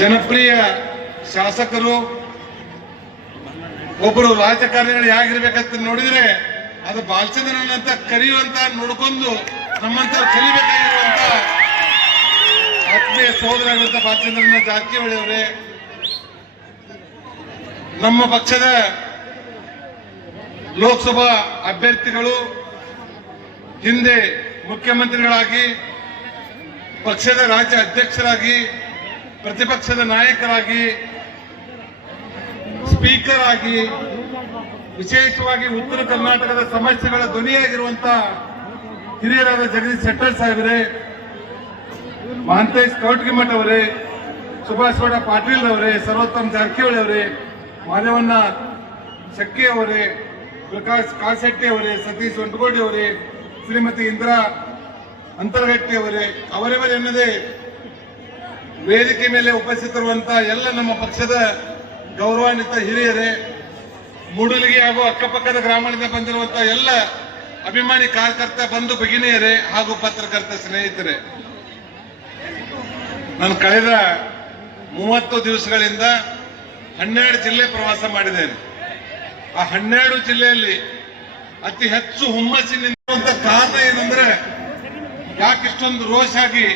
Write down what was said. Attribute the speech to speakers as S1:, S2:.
S1: ಜನಪ್ರಿಯ ಶಾಸಕರು, ಒಬ್ಬರು ರಾಜಕಾರಣಿಗಳು ಹೇಗಿರ್ಬೇಕಂತ ನೋಡಿದ್ರೆ ಅದು ಬಾಲಚಂದ್ರನಂತ ಕರೆಯುವಂತ ನೋಡ್ಕೊಂಡು ನಮ್ಮಂತ ಕಲಿಬೇಕಾಗಿರುವಂತ ಆತ್ಮೀಯ ಸಹೋದರಾಗಿರುವಂತ ಬಾಲಚಂದ್ರನ ಜಾರಕಿಹೊಳಿ ಅವರೇ ನಮ್ಮ ಪಕ್ಷದ ಲೋಕಸಭಾ ಅಭ್ಯರ್ಥಿಗಳು, ಹಿಂದೆ ಮುಖ್ಯಮಂತ್ರಿಗಳಾಗಿ, ಪಕ್ಷದ ರಾಜ್ಯ ಅಧ್ಯಕ್ಷರಾಗಿ ಪ್ರತಿಪಕ್ಷದ ನಾಯಕರಾಗಿ, ಸ್ಪೀಕರ್ ಆಗಿ, ವಿಶೇಷವಾಗಿ ಉತ್ತರ ಕರ್ನಾಟಕದ ಸಮಸ್ಯೆಗಳ ಧ್ವನಿಯಾಗಿರುವಂತ ಹಿರಿಯರಾದ ಜಗದೀಶ್ ಶೆಟ್ಟರ್ ಸಾಹೇಬರೇ, ಮಹಂತೇಶ್ ಕೌಟ್ಗಿಮಠ್ ಅವರೇ, ಸುಭಾಷ್ ಗೌಡ ಪಾಟೀಲ್ ಅವರೇ, ಸರ್ವೋತ್ತಮ್ ಜಾರಕಿಹೊಳಿ ಅವರೇ ಮಾಧವಣ್ಣ ಶಕ್ಕಿ ಅವರೇ, ಪ್ರಕಾಶ್ ಕಾಶೆಟ್ಟಿ ಅವರೇ, ಸತೀಶ್ ಒಂಟಗೋಡಿ ಅವರೇ, ಶ್ರೀಮತಿ ಇಂದಿರಾ ಅಂತರಗಟ್ಟಿ ಅವರೇ ಎನ್ನದೇ ವೇದಿಕೆ ಮೇಲೆ ಉಪಸ್ಥಿತರುವಂತಹ ಎಲ್ಲ ನಮ್ಮ ಪಕ್ಷದ ಗೌರವಾನ್ವಿತ ಹಿರಿಯರೇ, ಮೂಡಲಿಗೆ ಹಾಗೂ ಅಕ್ಕಪಕ್ಕದ ಗ್ರಾಮದಿಂದ ಬಂದಿರುವಂತಹ ಎಲ್ಲ ಅಭಿಮಾನಿ ಕಾರ್ಯಕರ್ತ ಬಂಧು ಭಗಿನಿಯರೇ ಹಾಗೂ ಪತ್ರಕರ್ತ ಸ್ನೇಹಿತರೆ, ನಾನು ಕಳೆದ ಮೂವತ್ತು ದಿವಸಗಳಿಂದ ಹನ್ನೆರಡು ಜಿಲ್ಲೆ ಪ್ರವಾಸ ಮಾಡಿದ್ದೇನೆ. ಆ ಹನ್ನೆರಡು ಜಿಲ್ಲೆಯಲ್ಲಿ ಅತಿ ಹೆಚ್ಚು ಹುಮ್ಮಸ್ಸಿನಿಂದ ಕಾರಣ ಏನಂದ್ರೆ, ಯಾಕಿಷ್ಟೊಂದು ಇಷ್ಟೊಂದು ರೋಷ ಆಗಿ